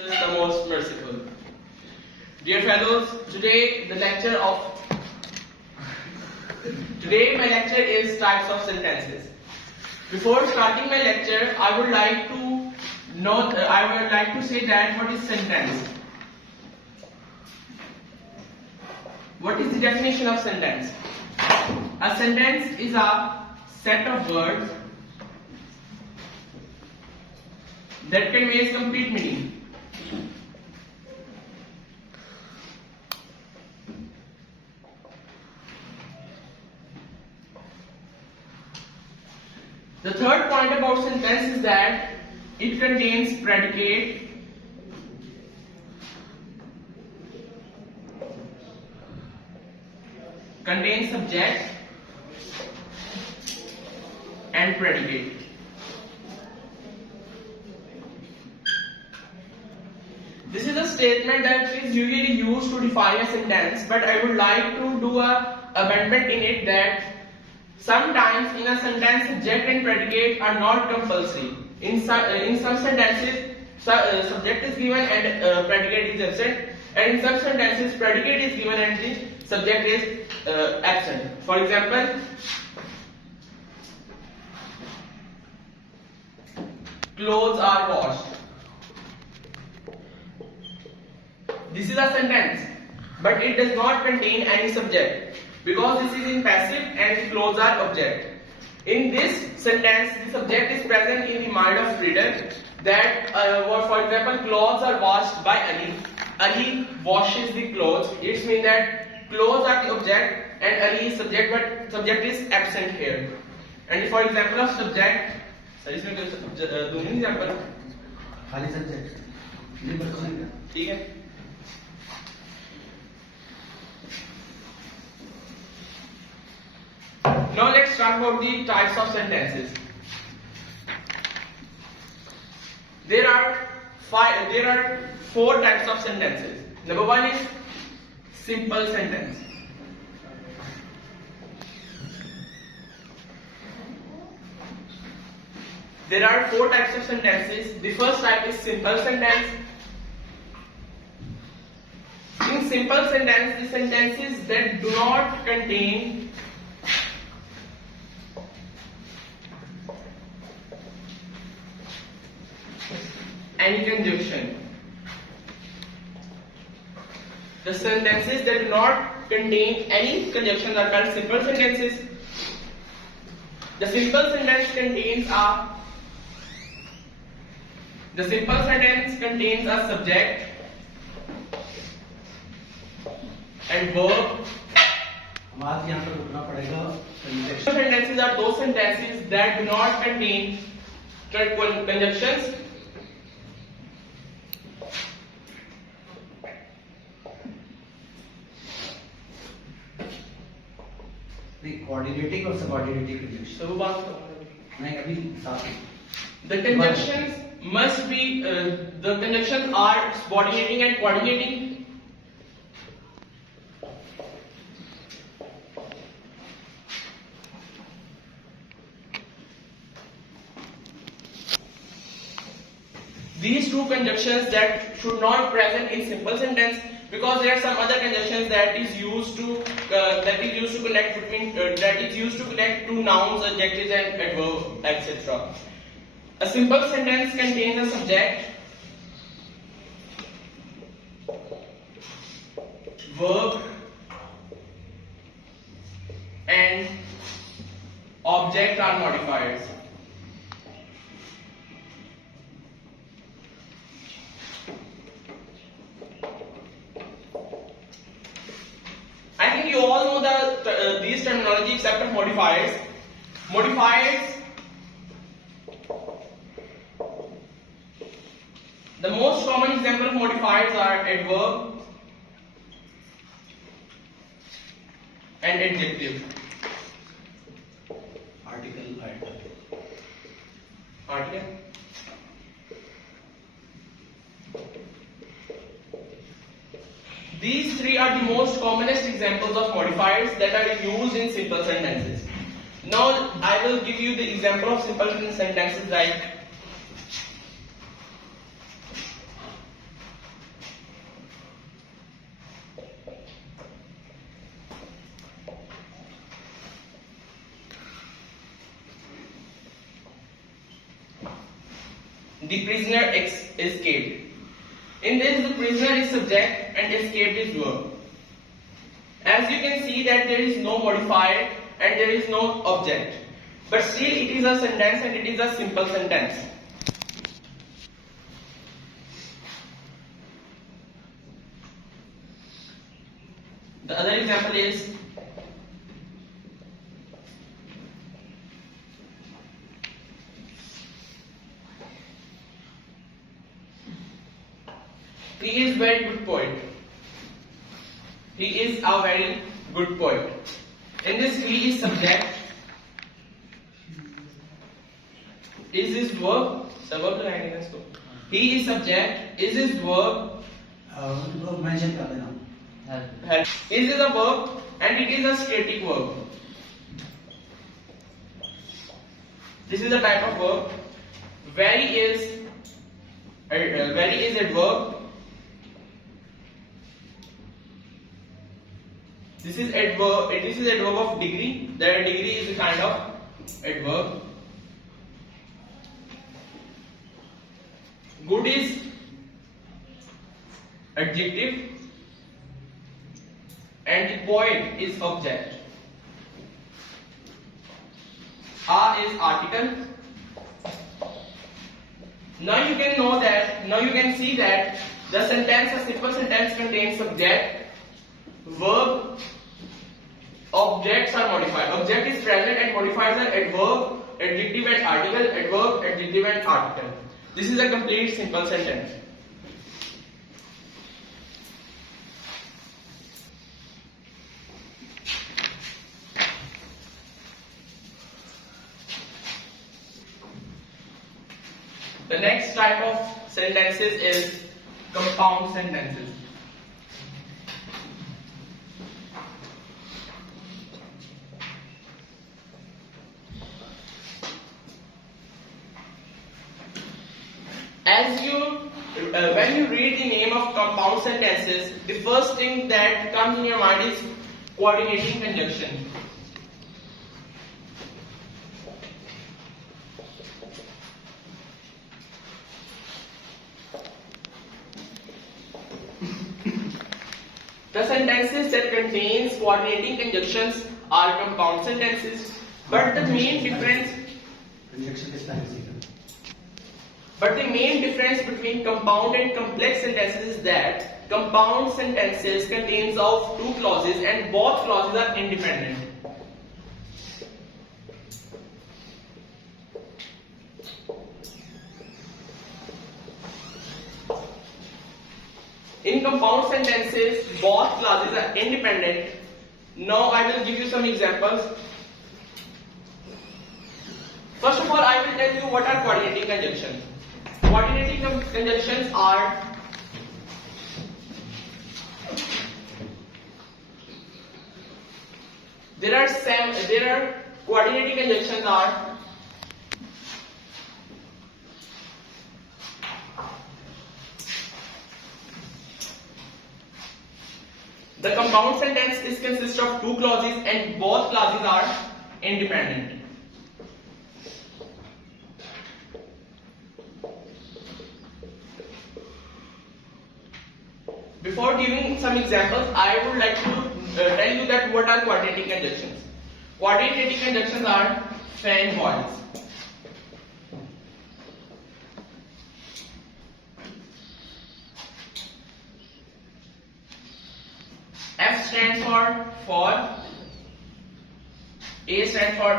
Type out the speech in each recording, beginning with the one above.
is the most merciful. Dear fellows, today my lecture is types of sentences. Before starting my lecture, I would like to say that what is sentence? What is the definition of sentence? A sentence is a set of words that conveys complete meaning. The third point about sentence is that it contains predicate, contains subject and predicate. This is a statement that is usually used to define a sentence, but I would like to do a amendment in it that sometimes in a sentence subject and predicate are not compulsory. In some sentences subject is given and predicate is absent, and in some sentences predicate is given and the subject is absent. For example, clothes are washed. This is a sentence, but it does not contain any subject because this is in passive and clothes are object. In this sentence, the subject is present in the mind of reader. That, for example, clothes are washed by Ali. Ali washes the clothes. It means that clothes are the object and Ali is subject, but subject is absent here. And for example of subject, example. खाली subject. ठीक है. Now let's talk about the types of sentences. There are four types of sentences. Number one is simple sentence. There are four types of sentences. The first type is simple sentence. In simple sentence, the sentences that do not contain any conjunction. The sentences that do not contain any conjunctions are called simple sentences. The simple sentence contains a subject and verb. यहाँ पर रुकना पड़ेगा. Sentences are those sentences that do not contain conjunctions. The coordinating or subordinating conjunction. So वो बात नहीं अभी साथ. The conjunctions must be the conjunctions are subordinating and coordinating. These two conjunctions that should not present in simple sentence, because there are some other conjunctions that is used to connect two nouns, adjectives, and adverb, etc. A simple sentence contains a subject, verb, and object are modifiers. I think you all know these terminology except of modifiers. The most common example of modifiers are adverb and adjective. Article. These three are the most commonest examples of modifiers that are used in simple sentences. Now I will give you the example of simple sentences like the prisoner escaped. In this, the prisoner is subject and escaped is verb. As you can see that there is no modifier and there is no object. But still it is a sentence and it is a simple sentence. The other example is he is very good poet. He is a very good poet. In this, he is subject. Is his verb? Sabab लगाएंगे ना इसको. He is subject. Is his verb? verb mention कर देना. Help. Is a verb and it is a static verb. This is a type of verb. Very is adverb. This is adverb. This is adverb of degree. The degree is a kind of adverb. Good is adjective. And the poet is object. A is article. Now you can see that the sentence, a simple sentence contains subject, verb, objects are modified. Object is present and modifiers are adverb, adjective and article, adverb, adjective and article. This is a complete simple sentence. The next type of sentences is compound sentences. When you read the name of compound sentences, the first thing that comes in your mind is coordinating conjunction. The sentences that contains coordinating conjunctions are compound sentences, but the main difference between compound and complex sentences is that compound sentences contains of two clauses and both clauses are independent. In compound sentences, both clauses are independent. Now I will give you some examples. First of all, I will tell you what are coordinating conjunctions. Coordinating conjunctions are coordinating conjunctions are the compound sentence consists of two clauses and both clauses are independent. Before giving some examples, I would like to tell you that what are coordinating conjunctions. Coordinating conjunctions are fan voice. F stands for, A stands for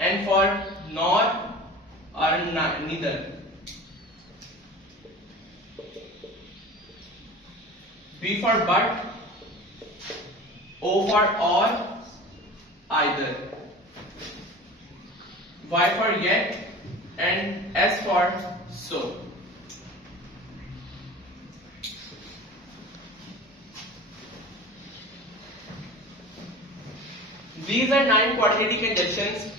and for nor or neither. B for but, O for or, either. Y for yet, and S for so. These are 9 coordinating conjunctions.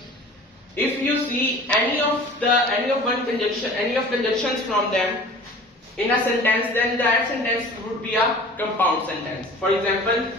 If you see any of conjunctions from them in a sentence, then that sentence would be a compound sentence. For example,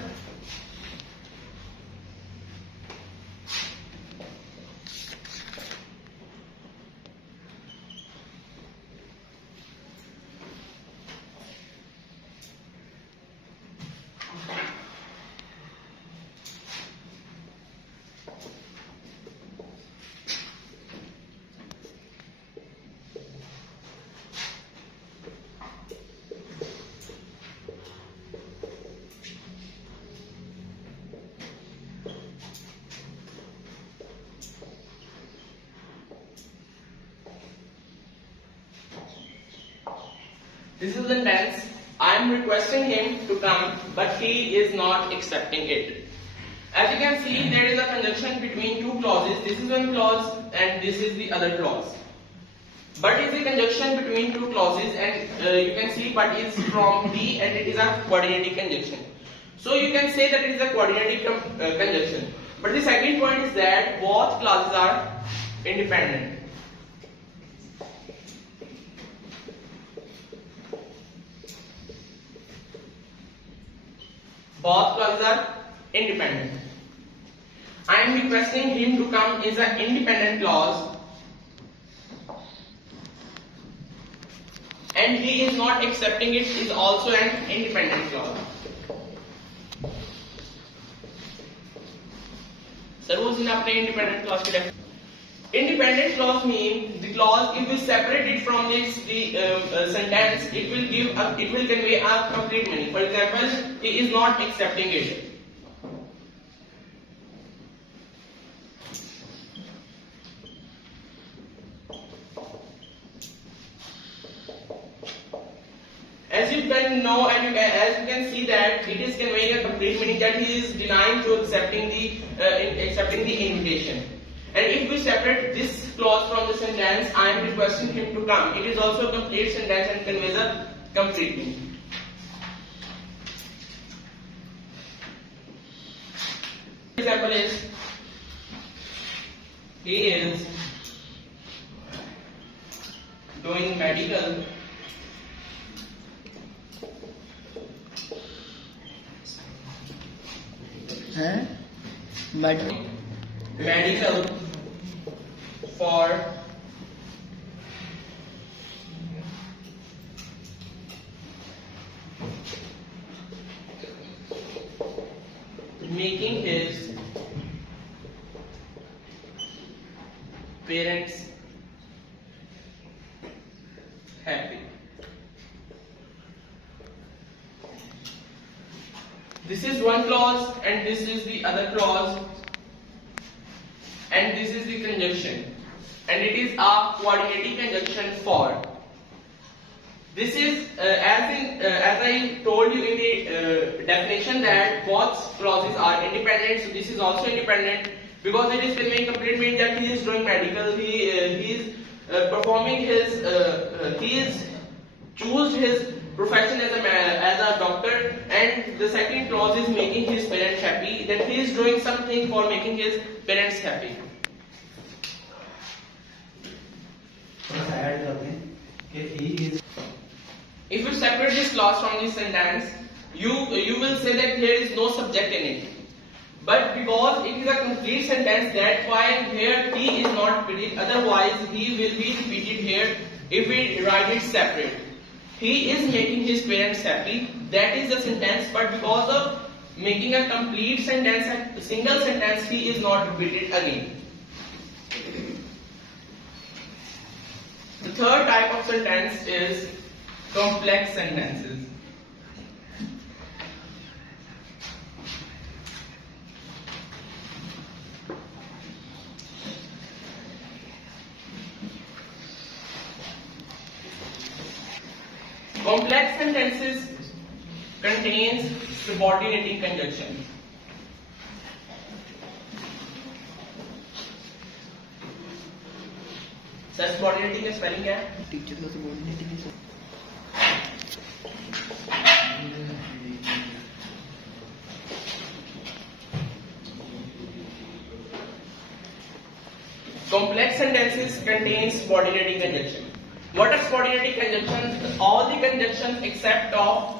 This is the sentence. I am requesting him to come, but he is not accepting it. As you can see, there is a conjunction between two clauses. This is one clause and this is the other clause. But is a conjunction between two clauses, and you can see but is from D and it is a coordinating conjunction. So you can say that it is a coordinating conjunction. But the second point is that both clauses are independent. Both clauses are independent. I am requesting him to come is an independent clause, and he is not accepting it is also an independent clause. Sir, who's in आपने independent clause की definition? Independent clause means the clause, if we separate it from the sentence, it will convey a complete meaning. For example, he is not accepting it. As you can know and as you can see that it is conveying a complete meaning, that he is denying to accepting the invitation. And if we separate this clause from the sentence, I am requesting him to come, it is also a complete sentence and conveys a complete meaning. Example is, he is doing medical medical for making his parents happy. This is one clause and this is the other clause, and this is the conjunction, and it is a coordinating conjunction for. This is as I told you in the definition that both clauses are independent. So this is also independent because it is conveying complete meaning that he is doing medical. He is performing his he is choose his profession as a doctor, and the second clause is making his parents happy, that he is doing something for making his parents happy. If you separate this clause from this sentence, you will say that there is no subject in it. But because it is a complete sentence, that's why here he is not repeated. Otherwise, he will be repeated here if we write it separate. He is making his parents happy. That is the sentence. But because of making a complete sentence, a single sentence, he is not repeated again. The third type of sentence is complex sentences. Complex sentences contains subordinating conjunctions. Sir subordinating का spelling क्या है? Teacher का subordinating है. Complex sentences contains subordinating conjunction. What are subordinating conjunctions? All the conjunctions except of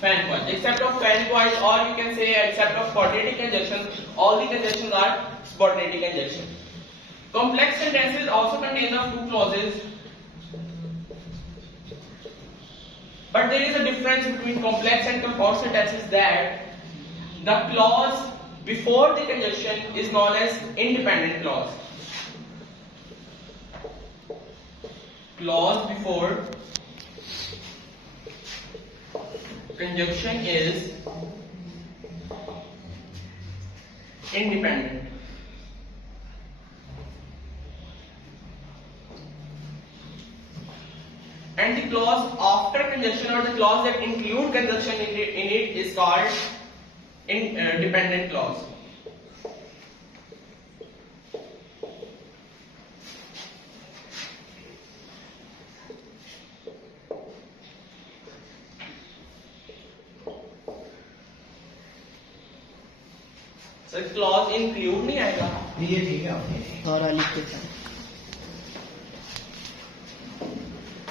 fan coil, except of fan coil, or you can say except of coordinating conjunctions, all the conjunctions are subordinating conjunctions. Complex sentences also contain of two clauses. But there is a difference between complex and compound sentences, that the clause before the conjunction is known as independent clause. Clause before conjunction is independent. And the clause after conjunction or the clause that include conjunction in it is called dependent clause. So clause include नहीं आएगा. ये ठीक है okay और लिख के था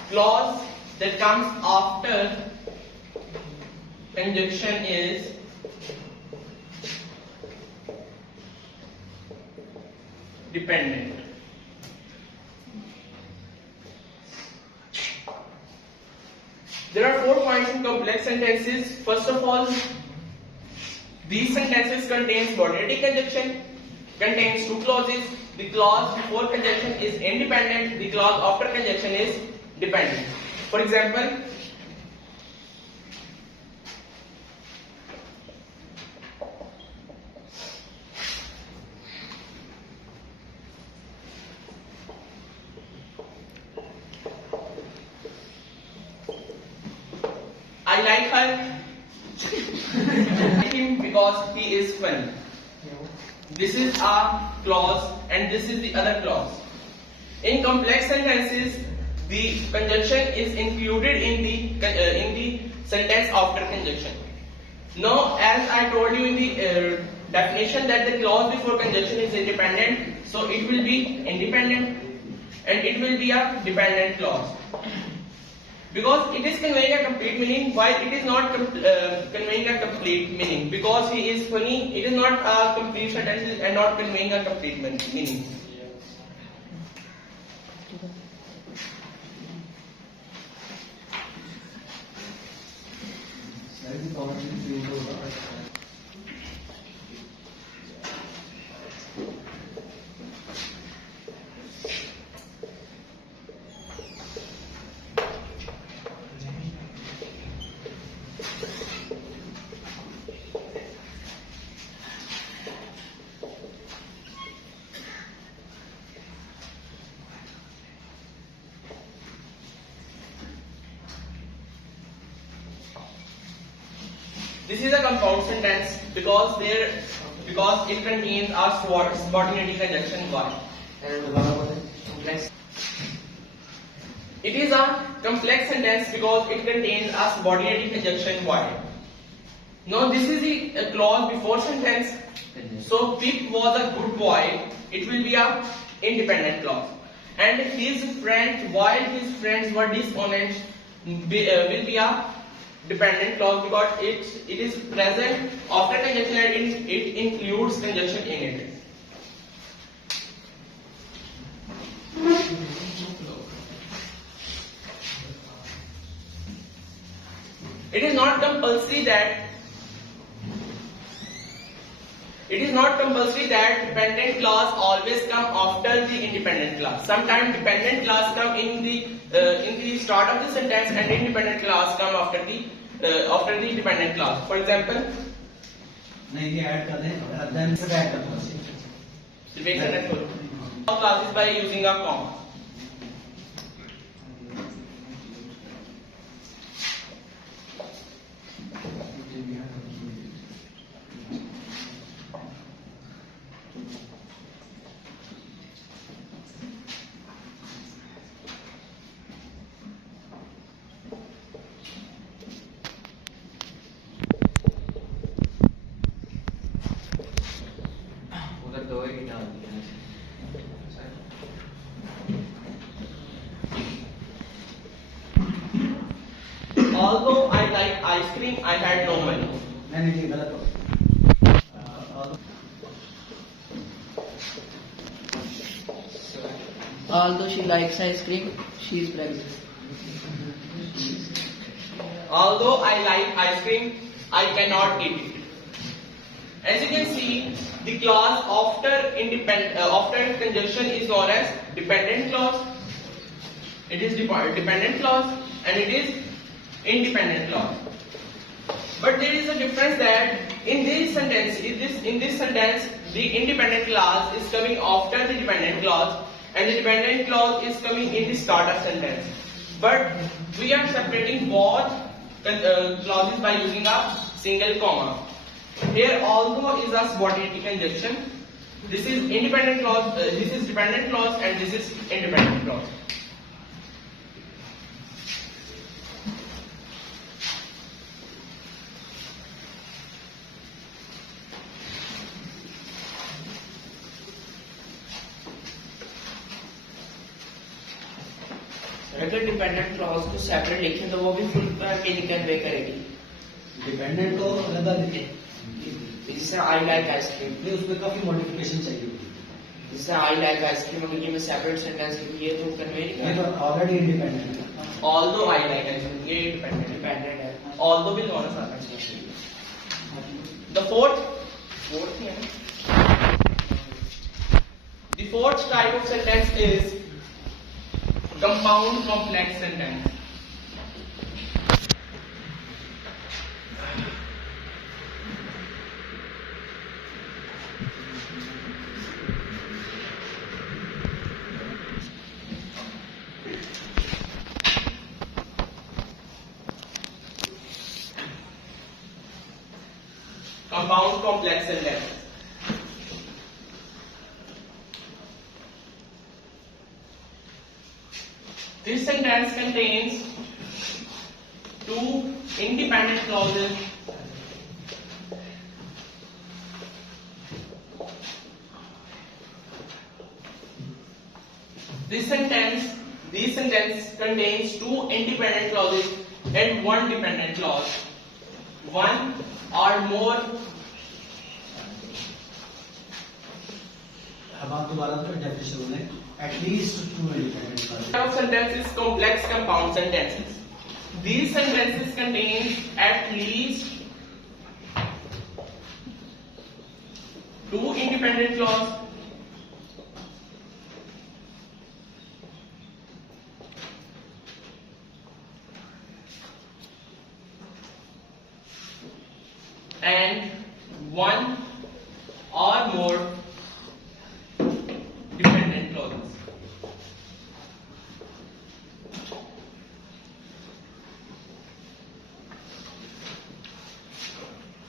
Clause that comes after conjunction is dependent. There are 4 points in complex sentences. First of all, these sentences contains moderating conjunction, contains 2 clauses. The clause before conjunction is independent, the clause after conjunction is dependent. For example, I like her. I like him because he is funny. This is a clause and this is the other clause. In complex sentences, the conjunction is included in the sentence after conjunction. Now, as I told you in the definition that the clause before conjunction is independent, so it will be independent and it will be a dependent clause. Because it is conveying a complete meaning, while it is not conveying a complete meaning. Because he is funny, it is not a complete sentence and not conveying a complete meaning. This is a compound sentence because it contains a subordinate conjunction y. complex. It is a complex sentence because it contains a subordinate conjunction y. Now this is the clause before sentence. So Pip was a good boy. It will be a independent clause. And his friend, while his friends were dishonest, will be a dependent clause because it is present after conjunction and it includes conjunction in it. It is not compulsory that dependent clause always come after the independent clause. Sometimes dependent clause come in the start of the sentence and independent clause come after the dependent clause. For example, नहीं ये add कर दें then से add कर दो make sentence full. Classes by using a comma. उधर दो ही डाल दिया Although I like ice cream, I had no money. नहीं नहीं गलत हो Although she likes ice cream, she is pregnant. Although I like ice cream, I cannot eat it. As you can see, the clause after conjunction is known as dependent clause. It is dependent clause and it is independent clause. But there is a difference that in this sentence, the independent clause is coming after the dependent clause, and the dependent clause is coming in the start of sentence. But we are separating both clauses by using a single comma. Here although is a subordinate conjunction. This is independent clause, this is dependent clause, and this is independent clause. अगर dependent clause को separate लिखें तो वो भी full के convey करेगी dependent को अलग लिखे, जैसे आई लाइक आइसक्रीम, नहीं उसमें काफी मॉडिफिकेशन चाहिए। जैसे आई लाइक आइसक्रीम अगर ये मैं सेपरेट सेंटेंस लिखी है तो कन्वे नहीं ये करेगा। तो ऑलरेडी इंडिपेंडेंट है। Although I like it, ये dependent. डिपेंडेंट है। Although will not आना चाहिए. The fourth type of sentence is compound complex sentence. Compound complex sentence. This sentence contains two independent clauses This sentence contains two independent clauses and one dependent clause. One or more. अब आप दोबारा तो definition बोलें, at least to independent clause. Type of sentence is complex compound sentences. These sentences contain at least two independent clauses and one or more dependent clauses.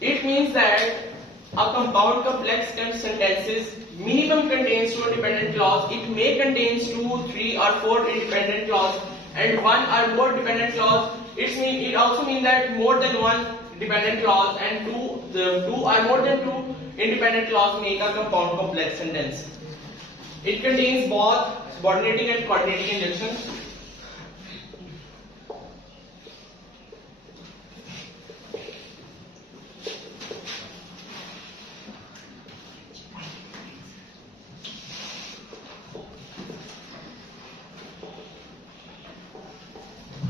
It means that a compound complex sentences minimum contains two independent clause. It may contains 2, 3 or 4 independent clause and one or more dependent clause. It also means that more than one dependent clause and two or more than two independent clause make a compound complex sentence. It contains both subordinating and coordinating conjunctions.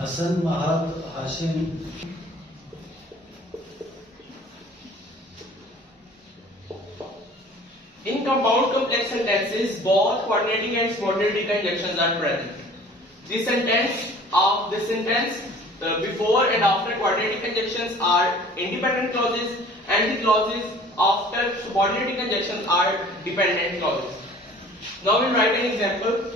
Hasan, Mahad, Hashim, In compound complex sentences, both coordinating and subordinating conjunctions are present. The sentence before and after coordinating conjunctions are independent clauses, and the clauses after subordinating conjunctions are dependent clauses. Now we'll write an example.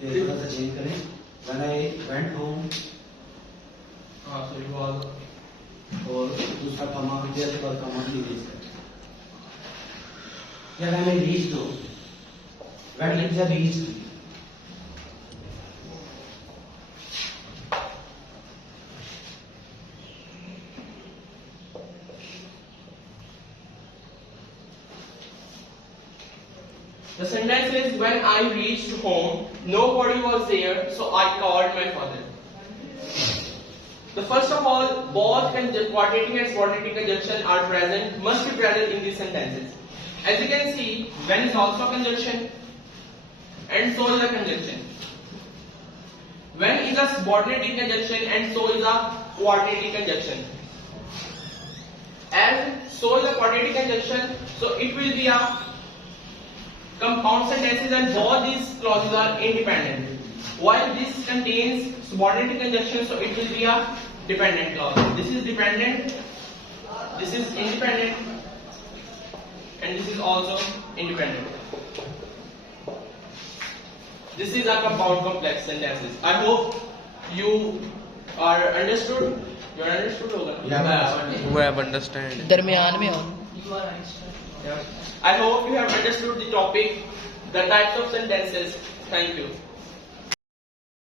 ये थोड़ा सा change करें। When I went home, So it was और दूसरा कमा विद्यार्थी पर कमा की रीज है। या when I reached home, when लिख जा reached। The sentence is when I reached home, nobody was there, so I called my father. The first of all, both quadratic and quadratic conjunction are present, must be present in these sentences. As you can see, when is also a conjunction, and so is a conjunction. When is a subordinating conjunction, and so is a quadratic conjunction. As so is a quadratic conjunction, so it will be a compound sentences, and both these clauses are independent. While this contains subordinating conjunction, so it will be a dependent clause. This is dependent, this is independent, and this is also independent. This is a compound complex sentences. I hope you are understood. You are understood, होगा? Who have understand. दरमियान में हो I hope you have understood the topic, the types of sentences. Thank you.